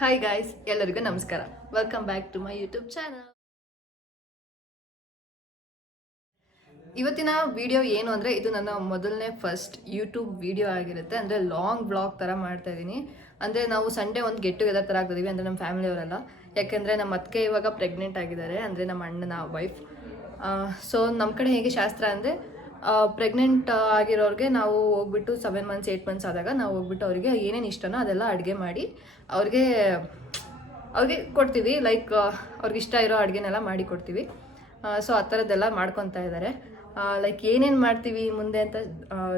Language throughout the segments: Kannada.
ಹಾಯ್ ಗಾಯ್ಸ್, ಎಲ್ಲರಿಗೂ ನಮಸ್ಕಾರ. Welcome back to my YouTube channel. ಇವತ್ತಿನ ವಿಡಿಯೋ ಏನು ಅಂದರೆ, ಇದು ನನ್ನ ಮೊದಲನೇ ಫಸ್ಟ್ ಯೂಟ್ಯೂಬ್ ವಿಡಿಯೋ ಆಗಿರುತ್ತೆ. ಅಂದರೆ ಲಾಂಗ್ ಬ್ಲಾಗ್ ಥರ ಮಾಡ್ತಾ ಇದ್ದೀನಿ. ಅಂದರೆ ನಾವು ಸಂಡೇ ಒಂದು ಗೆಟ್ ಟುಗೆದರ್ ಥರ ಆಗ್ತಿದ್ದೀವಿ, ಅಂದರೆ ನಮ್ಮ ಫ್ಯಾಮಿಲಿಯವರೆಲ್ಲ. ಯಾಕೆಂದರೆ ನಮ್ಮ ಅತ್ತಿಗೆ ಇವಾಗ ಪ್ರೆಗ್ನೆಂಟ್ ಆಗಿದ್ದಾರೆ, ಅಂದರೆ ನಮ್ಮ ಅಣ್ಣನ ವೈಫ್. ಸೊ ನಮ್ಮ ಕಡೆ ಹೇಗೆ ಶಾಸ್ತ್ರ ಅಂದರೆ, ಪ್ರೆಗ್ನೆಂಟ್ ಆಗಿರೋರಿಗೆ ನಾವು ಹೋಗ್ಬಿಟ್ಟು 7 months 8 months ಆದಾಗ ನಾವು ಹೋಗ್ಬಿಟ್ಟು ಅವರಿಗೆ ಏನೇನು ಇಷ್ಟನೋ ಅದೆಲ್ಲ ಅಡುಗೆ ಮಾಡಿ ಅವ್ರಿಗೆ ಕೊಡ್ತೀವಿ. ಲೈಕ್ ಅವ್ರಿಗೆ ಇಷ್ಟ ಇರೋ ಅಡುಗೆನೆಲ್ಲ ಮಾಡಿ ಕೊಡ್ತೀವಿ. ಸೊ ಆ ಥರದ್ದೆಲ್ಲ ಮಾಡ್ಕೊತಾ ಇದ್ದಾರೆ. ಲೈಕ್ ಏನೇನು ಮಾಡ್ತೀವಿ ಮುಂದೆ ಅಂತ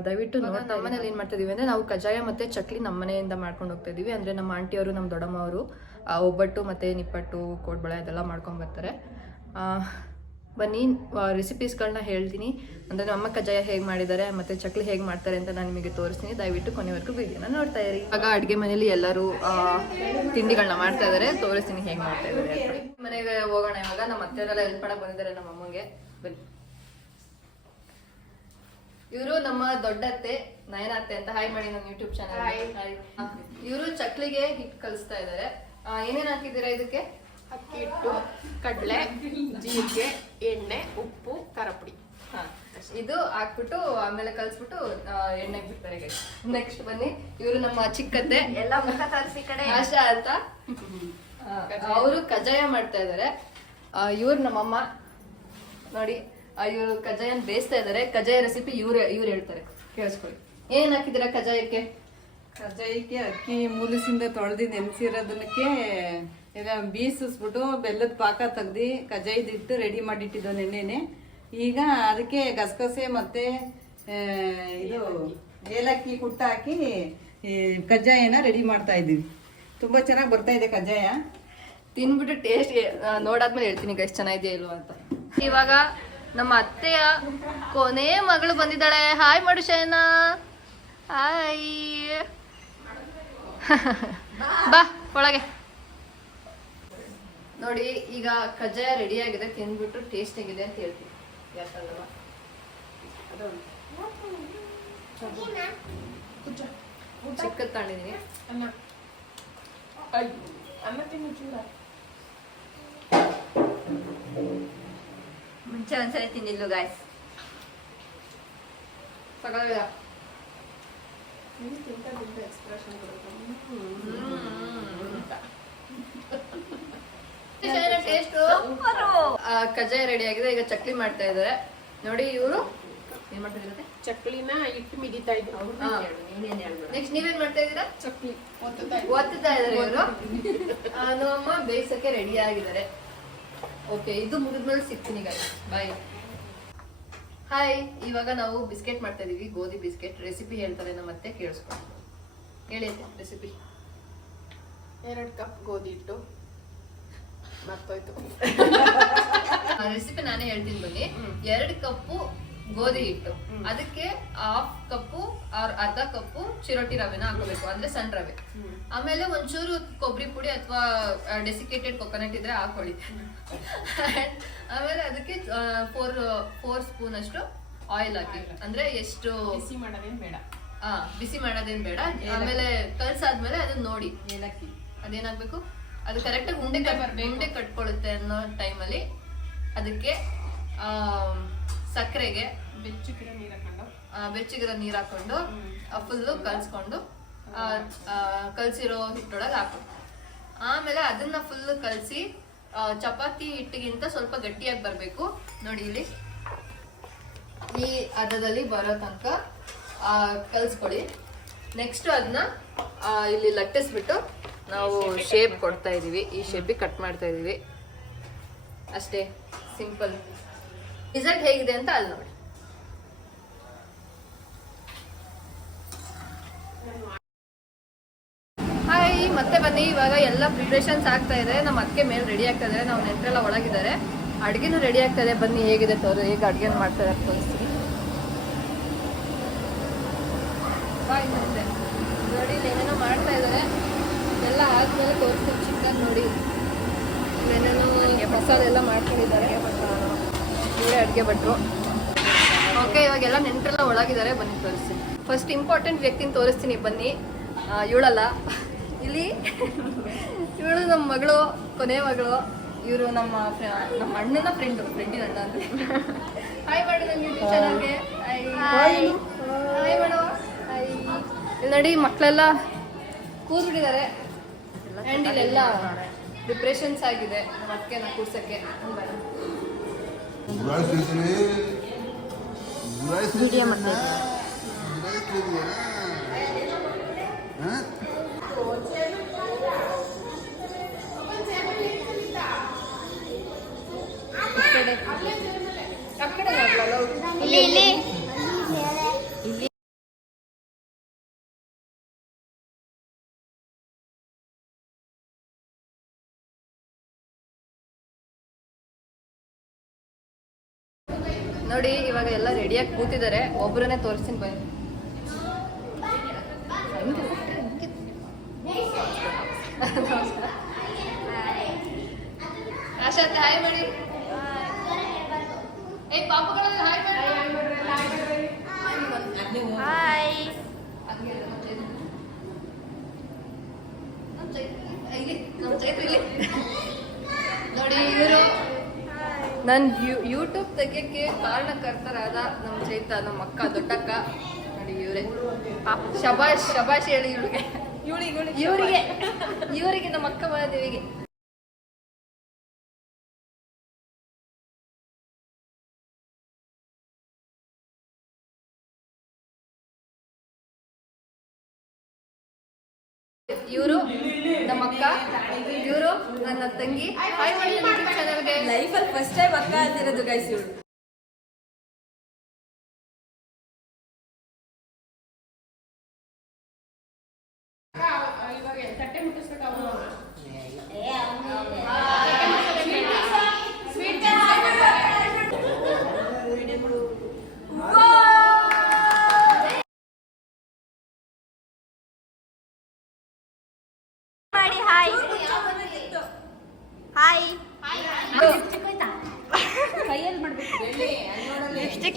ದಯವಿಟ್ಟು ನೋಡಿ. ನಮ್ಮ ಮನೇಲಿ ಏನು ಮಾಡ್ತಿದ್ದೀವಿ ಅಂದರೆ, ನಾವು ಕಜ್ಜಾಯ ಮತ್ತು ಚಕ್ಲಿ ನಮ್ಮ ಮನೆಯಿಂದ ಮಾಡ್ಕೊಂಡು ಹೋಗ್ತಾ ಇದ್ದೀವಿ. ಅಂದರೆ ನಮ್ಮ ಆಂಟಿಯವರು, ನಮ್ಮ ದೊಡ್ಡಮ್ಮ ಅವರು ಒಬ್ಬಟ್ಟು ಮತ್ತು ನಿಪ್ಪಟ್ಟು, ಕೋಡ್ಬಳೆ ಅದೆಲ್ಲ ಮಾಡ್ಕೊಂಬರ್ತಾರೆ. ಬನ್ನಿ ರೆಸಿಪೀಸ್ಗಳನ್ನ ಹೇಳ್ತೀನಿ. ಅಂದರೆ ನಮ್ಮ ಅಮ್ಮ ಕಜ್ಜಾಯ ಹೇಗೆ ಮಾಡಿದ್ದಾರೆ ಮತ್ತು ಚಕ್ಲಿ ಹೇಗೆ ಮಾಡ್ತಾರೆ ಅಂತ ನಾನು ನಿಮಗೆ ತೋರಿಸ್ತೀನಿ. ದಯವಿಟ್ಟು ಕೊನೆವರೆಗೂ ವಿಡಿಯೋನ ನೋಡ್ತಾ ಇರಿ. ಇವಾಗ ಅಡುಗೆ ಮನೇಲಿ ಎಲ್ಲರೂ ತಿಂಡಿಗಳನ್ನ ಮಾಡ್ತಾ ಇದ್ದಾರೆ, ತೋರಿಸ್ತೀನಿ ಹೇಗೆ ಮಾಡ್ತಾ ಇದ್ದಾರೆ ಅಂತ. ಮನೆಗೆ ಹೋಗೋಣ ಇವಾಗ. ನಮ್ಮ ಅತ್ತೆಯವರೆಲ್ಲ ಹೆಲ್ಪ್ ಮಾಡಕ್ಕೆ ಬಂದಿದ್ದಾರೆ ನಮ್ಮ ಅಮ್ಮಗೆ. ಬನ್ನಿ. ಇವರು ನಮ್ಮ ದೊಡ್ಡತ್ತೆ, ನಯನತ್ತೆ ಅಂತ. ಹಾಯ್ ಮಾಡಿ ನಮ್ಮ ಯೂಟ್ಯೂಬ್ ಚಾನಲ್. ಇವರು ಚಕ್ಲಿಗೆ ಹಿಟ್ಟು ಕಲಿಸ್ತಾ ಇದ್ದಾರೆ. ಏನೇನು ಹಾಕಿದ್ದೀರಾ ಇದಕ್ಕೆ? ಅಕ್ಕಿ ಹಿಟ್ಟು, ಕಡಲೆ, ಜೀರಿಗೆ, ಎಣ್ಣೆ, ಉಪ್ಪು, ಖಾರ ಪುಡಿ. ಇದು ಹಾಕ್ಬಿಟ್ಟು ಆಮೇಲೆ ಕಲ್ಸ್ಬಿಟ್ಟು ಎಣ್ಣೆಗೆ ಬಿಡ್ತಾರೆ. ನೆಕ್ಸ್ಟ್ ಬನ್ನಿ, ಇವರು ನಮ್ಮ ಚಿಕ್ಕತ್ತೆ, ಎಲ್ಲ ಮುಖ ತರಿಸಿ ಕಡೆ ಆಶಾ ಅಂತ. ಅವರು ಕಜ್ಜಾಯ ಮಾಡ್ತಾ ಇದ್ದಾರೆ. ಇವ್ರು ನಮ್ಮಮ್ಮ ನೋಡಿ. ಇವರು ಕಜ್ಜಾಯನ್ ಬೇಯಿಸ್ತಾ ಇದ್ದಾರೆ. ಕಜ್ಜಾಯ ರೆಸಿಪಿ ಇವ್ರು ಹೇಳ್ತಾರೆ, ಕೇಳಿಸ್ಕೊಳ್ಳಿ. ಏನ್ ಹಾಕಿದ್ದೀರಾ ಕಜ್ಜಾಯಕ್ಕೆ? ಕಜ್ಜಾಯಕ್ಕೆ ಅಕ್ಕಿ ಮೂಲಸಿಂದ ತೊಳೆದು ನೆನೆಸಿರೋದಕ್ಕೆ ಎಲ್ಲ ಬೀಸಿಸ್ಬಿಟ್ಟು ಬೆಲ್ಲದ ಪಾಕ ತೆಗ್ದು ಕಜ್ಜಾಯದ ಹಿಟ್ಟು ರೆಡಿ ಮಾಡಿಟ್ಟಿದ್ದು ನೆನ್ನೆನೆ. ಈಗ ಅದಕ್ಕೆ ಗಸಗಸೆ ಮತ್ತೆ ಇದು ಏಲಕ್ಕಿ ಕುಟ್ಟ ಹಾಕಿ ಕಜ್ಜಾಯನ ರೆಡಿ ಮಾಡ್ತಾ ಇದ್ದೀವಿ. ತುಂಬಾ ಚೆನ್ನಾಗಿ ಬರ್ತಾ ಇದೆ ಕಜ್ಜಾಯ. ತಿನ್ಬಿಟ್ಟು ಟೇಸ್ಟ್ ನೋಡಾದ್ಮೇಲೆ ಹೇಳ್ತೀನಿ ಎಷ್ಟು ಚೆನ್ನಾಗಿದೆ ಇಲ್ವಾ ಅಂತ. ಇವಾಗ ನಮ್ಮ ಅತ್ತೆಯ ಕೊನೆ ಮಗಳು ಬಂದಿದ್ದಾಳೆ. ಹಾಯ್ ಮಾಡು ಶಯನಾ. ಹಾಯ್. ಬಾ ಒಳಗೆ. ನೋಡಿ, ಈಗ ಕಜ್ಜಾಯ ರೆಡಿ ಆಗಿದೆ. ತಿಂದ್ಬಿಟ್ಟು ಟೇಸ್ಟ್ ಹೇಗಿದೆ ಅಂತ ಹೇಳ್ತೀನಿ. ಯಾಕಲ್ವಾ ಚಿಕ್ಕದ್ ತಗೊಂಡಿದ್ದೀನಿ. ಮುಂಚೆ ಒಂದ್ಸರಿ ತಿಂದಿಲ್ಲು ಗಾಯ್ಸ್. ತಗೊಳ್ಳ. ಕಜ್ಜಾಯ ರೆಡಿ ಆಗಿದೆ. ಈಗ ಚಕ್ಲಿ ಮಾಡ್ತಾ ಇದ್ದಾರೆ ನೋಡಿ. ಇವರು ಏನ್ ಮಾಡ್ತಾ ಇದ್ದಾರೆ? ಚಕ್ಲಿನ ಹಿಟ್ಟು ಮಿದಿತಾ ಇದ್ರು. ನೆಕ್ಸ್ಟ್ ನೀವೇನ್ ಮಾಡ್ತಾ ಇದ್ದೀರಾ? ಚಕ್ಲಿ ಒತ್ತುತ್ತಾ ಇದಾರೆ ಇವರು. ನಮ್ಮಮ್ಮ ಬೇಯಿಸಕ್ಕೆ ರೆಡಿ ಆಗಿದ್ದಾರೆ. ಓಕೆ, ಇದು ಮುಗಿದ್ಮೇಲೆ ಸಿಗ್ತೀನಿ ಗಾಯ್ಸ್. ಬಾಯ್. ಹಾಯ್. ಇವಾಗ ನಾವು ಬಿಸ್ಕೆಟ್ ಮಾಡ್ತಾ ಇದೀವಿ, ಗೋಧಿ ಬಿಸ್ಕೆಟ್. ರೆಸಿಪಿ ಹೇಳ್ತಾರೆ ನಮ್ಮ ಅತ್ತೆ, ಕೇಳಿಸ್ಕೊಂಡು ಹೇಳಿ ರೆಸಿಪಿ. 2 ಕಪ್ ಗೋಧಿ ಹಿಟ್ಟು. ಮರ್ತೋಯ್ತು. ರೆಸಿಪಿ ನಾನೇ ಹೇಳ್ತೀನಿ ಬನ್ನಿ. 2 ಕಪ್ಪು ಗೋಧಿ ಹಿಟ್ಟು, ಅದಕ್ಕೆ 1/2 ಕಪ್ಪು ಅರ್ಧ ಕಪ್ಪು ಚಿರೋಟಿ ರವೆನ ಹಾಕೋಬೇಕು, ಅಂದ್ರೆ ಸಣ್ಣ ರವೆ. ಆಮೇಲೆ ಒಂಚೂರು ಕೊಬ್ಬರಿ ಪುಡಿ ಅಥವಾ ಡೆಸಿಕೇಟೆಡ್ ಕೊಕೊನಟ್ ಇದ್ರೆ ಹಾಕೊಳ್ಳಿ. ಆಮೇಲೆ ಅದಕ್ಕೆ 4 ಸ್ಪೂನ್ ಅಷ್ಟು ಆಯಿಲ್ ಹಾಕಿ. ಅಂದ್ರೆ ಎಷ್ಟು ಬಿಸಿ ಮಾಡೋದೇನ್ ಬೇಡ. ಬಿಸಿ ಮಾಡೋದೇನ್ ಬೇಡ. ಆಮೇಲೆ ಕಲ್ಸಾದ್ಮೇಲೆ ಅದನ್ನ ನೋಡಿ ಏಲಕ್ಕಿ ಅದೇನಾಗ್ಬೇಕು, ಅದು ಕರೆಕ್ಟಾಗಿ ಉಂಡೆ ಕಟ್ಕೊಳ್ಳುತ್ತೆ ಅನ್ನೋ ಟೈಮಲ್ಲಿ ಅದಕ್ಕೆ ಸಕ್ಕರೆಗೆ ಬೆಚ್ಚಗಿರೋ ನೀರು ಹಾಕೊಂಡು ಫುಲ್ಲು ಕಲ್ಸ್ಕೊಂಡು ಕಲ್ಸಿರೋ ಹಿಟ್ಟೊಳಗೆ ಹಾಕಿ. ಆಮೇಲೆ ಅದನ್ನ ಫುಲ್ಲು ಕಲಸಿ ಚಪಾತಿ ಹಿಟ್ಟಿಗಿಂತ ಸ್ವಲ್ಪ ಗಟ್ಟಿಯಾಗಿ ಬರಬೇಕು ನೋಡಿ. ಇಲ್ಲಿ ಈ ಹದದಲ್ಲಿ ಬರೋ ತನಕ ಕಲ್ಸ್ಕೊಳ್ಳಿ. ನೆಕ್ಸ್ಟ್ ಅದನ್ನ ಇಲ್ಲಿ ಲಟ್ಟಿಸ್ಬಿಟ್ಟು ನಾವು ಶೇಪ್ ಕೊಡ್ತಾ ಇದೀವಿ. ಈ ಶೇಪಿಗೆ ಕಟ್ ಮಾಡ್ತಾ ಇದೀವಿ ಅಷ್ಟೇ. ಸಿಂಪಲ್. ರಿಸಲ್ಟ್ ಹೇಗಿದೆ ಅಂತ ಅಲ್ಲಿ ನೋಡಿ. ಹಾಯ್, ಮತ್ತೆ ಬನ್ನಿ. ಇವಾಗ ಎಲ್ಲ ಪ್ರಿಪ್ರೇಷನ್ಸ್ ಆಗ್ತಾ ಇದೆ. ನಮ್ಮ ಅತ್ತಿಗೆ ಮೇಲೆ ರೆಡಿ ಆಗ್ತಾ ಇದ್ದಾರೆ, ನಾವು ನೆಂಟರೆಲ್ಲ ಒಳಗಿದ್ದಾರೆ. ಅಡುಗೆನೂ ರೆಡಿ ಆಗ್ತಾ ಇದೆ. ಬನ್ನಿ ಹೇಗಿದೆ ಹೇಗೆ ಅಡುಗೆ ಮಾಡ್ತಾ ಇದ್ದಾರೆ ತೋರಿಸ್ತೀನಿ. ನೋಡಿ, ಏನೇನೋ ಮಾಡ್ತಾ ಇದ್ದಾರೆ. ಎಲ್ಲ ಆದ್ಮೇಲೆ ತೋರಿಸ್ತೀನಿ. ಚಿಕನ್ ನೋಡಿ, ಏನೇನೋ ಮಸಾಲೆ ಎಲ್ಲ ಮಾಡ್ಕೊಂಡಿದ್ದಾರೆ. ಇವರೇ ಅಡುಗೆ ಭಟ್ರು. ಓಕೆ, ಇವಾಗೆಲ್ಲ ನೆಂಟರೆಲ್ಲ ಒಳಗಿದ್ದಾರೆ. ಬನ್ನಿ ತೋರಿಸ್ತೀನಿ. ಫಸ್ಟ್ ಇಂಪಾರ್ಟೆಂಟ್ ವ್ಯಕ್ತಿನ ತೋರಿಸ್ತೀನಿ ಬನ್ನಿ. ಇವಳಲ್ಲ, ಇಲ್ಲಿ ನಮ್ಮ ಮಗಳು, ಕೊನೆ ಮಗಳು. ಇವರು ನಮ್ಮ ಅಣ್ಣನ ಫ್ರೆಂಡಿನ ಅಣ್ಣ ಅಂದ್ರೆ. ಹಾಯ್ ಮಾಡು ನನ್ನ ಯೂಟ್ಯೂಬ್ ಚಾನಲ್ಗೆ. ಹಾಯ್ ಮಾಡು. ಇಲ್ಲಿ ನೋಡಿ ಮಕ್ಕಳೆಲ್ಲ ಕೂತ್ಬಿಟ್ಟಿದ್ದಾರೆ. ಆ್ಯಂಡ್ ಇಲ್ಲೆಲ್ಲ ಪ್ರಿಪ್ರೇಷನ್ಸ್ ಆಗಿದೆ ನಮ್ಮ ಅಕ್ಕನ ಕೂರ್ಸಕ್ಕೆ. ನೋಡಿ ಇವಾಗ ಎಲ್ಲ ರೆಡಿಯಾಗಿ ಕೂತಿದ್ದಾರೆ. ಒಬ್ಬರನ್ನೇ ತೋರಿಸ್ತೀನಿ ಬನ್ನಿ. ಆಶಾ ಅಂತ ಹಾಯ್ ಮಾಡಿ. ಏ ಪಾಪುಗಳಲ್ಲಿ ಹಾಯ್ ಮಾಡಿ. ಹಾಯ್. ನೋಡಿ ಇವರು ನನ್ನ ಯೂಟ್ಯೂಬ್ ತೆಗಿಯಕ್ಕೆ ಕಾರಣಕರ್ತರಾದ ನಮ್ಮ ಚೈತ, ನಮ್ಮ ಅಕ್ಕ, ದೊಡ್ಡಕ್ಕ. ನೋಡಿ ಇವರೇ. ಶಬಾಷ್ ಹೇಳಿ ಇವರಿಗೆ ನಮ್ಮ ಅಕ್ಕ ಮಹಾದೇವಿಗೆ. ಇವರು ನಮ್ಮ ಅಕ್ಕ, ಇವರು ನನ್ನ ತಂಗಿ. ಹಾಯ್ ಮಾಡಿ ಯೂಟ್ಯೂಬ್ ಚಾನಲ್ಗೆ. ಲೈಫಲ್ಲಿ ಫಸ್ಟ್ ಟೈಮ್ ಅಕ್ಕ ಅಂತಿರೋದು ಗೈಸ್ ಇವಳು.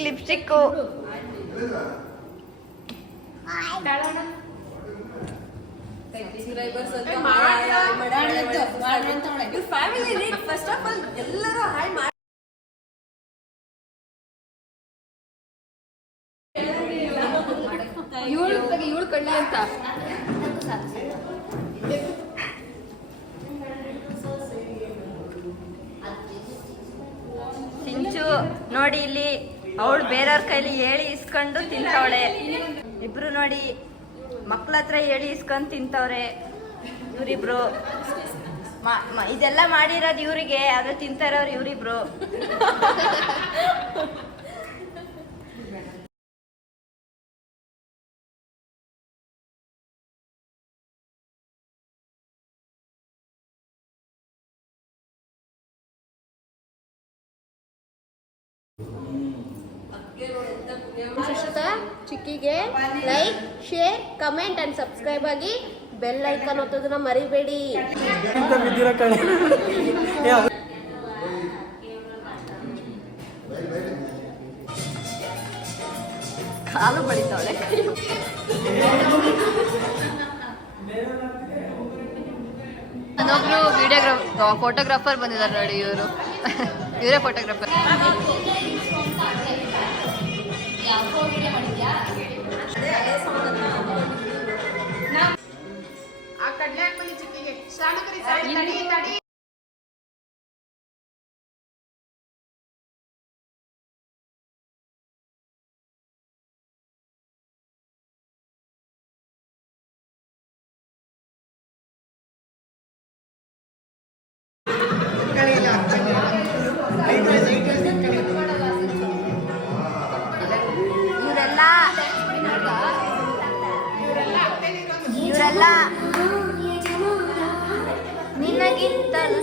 ಲಿಪ್ಸ್ಟಿಕ್ ಫಸ್ಟ್ ಆಫ್ ಆಲ್ ಎಲ್ಲರೂ ಹಾಯ್ ಮಾಡಿ. ಇವಳು ಕಳ್ಳಿ ಅಂತ. ಸಿಂಚು ನೋಡಿ ಇಲ್ಲಿ ಅವಳು ಬೇರೆಯವ್ರ ಕೈಲಿ ಹೇಳಿ ಇಸ್ಕೊಂಡು ತಿಂತವಳೆ. ಇಬ್ರು ನೋಡಿ ಮಕ್ಳ ಹತ್ರ ಹೇಳಿ ಇಸ್ಕೊಂಡು ತಿಂತವ್ರೆ ಇವರಿಬ್ರು. ಇದೆಲ್ಲ ಮಾಡಿರೋದು ಇವರಿಗೆ, ಆದ್ರೆ ತಿಂತಾ ಇರೋರು ಇವರಿಬ್ರು. ಚಿಕ್ಕಿಗೆ like, share, comment and subscribe ಆಗಿ ಬೆಲ್ ಐಕಾನ್ ಒತ್ತೋದನ್ನ ಮರಿಬೇಡಿ. ಕಾಲು ಬಡಿತಾವಳೆ. ಇನ್ನೊಬ್ರು ಫೋಟೋಗ್ರಾಫರ್ ಬಂದಿದ್ದಾರೆ ನೋಡಿ. ಇವರೇ ಫೋಟೋಗ್ರಾಫರ್. ಆ ಕಡ್ಲೆ ಹಾಕ್ಬನ್ನಿ ಚಿಕ್ಕಿಗೆ. ತಡಿ. ಇವರೆಲ್ಲ ನಿನಗಿಂತಲೂ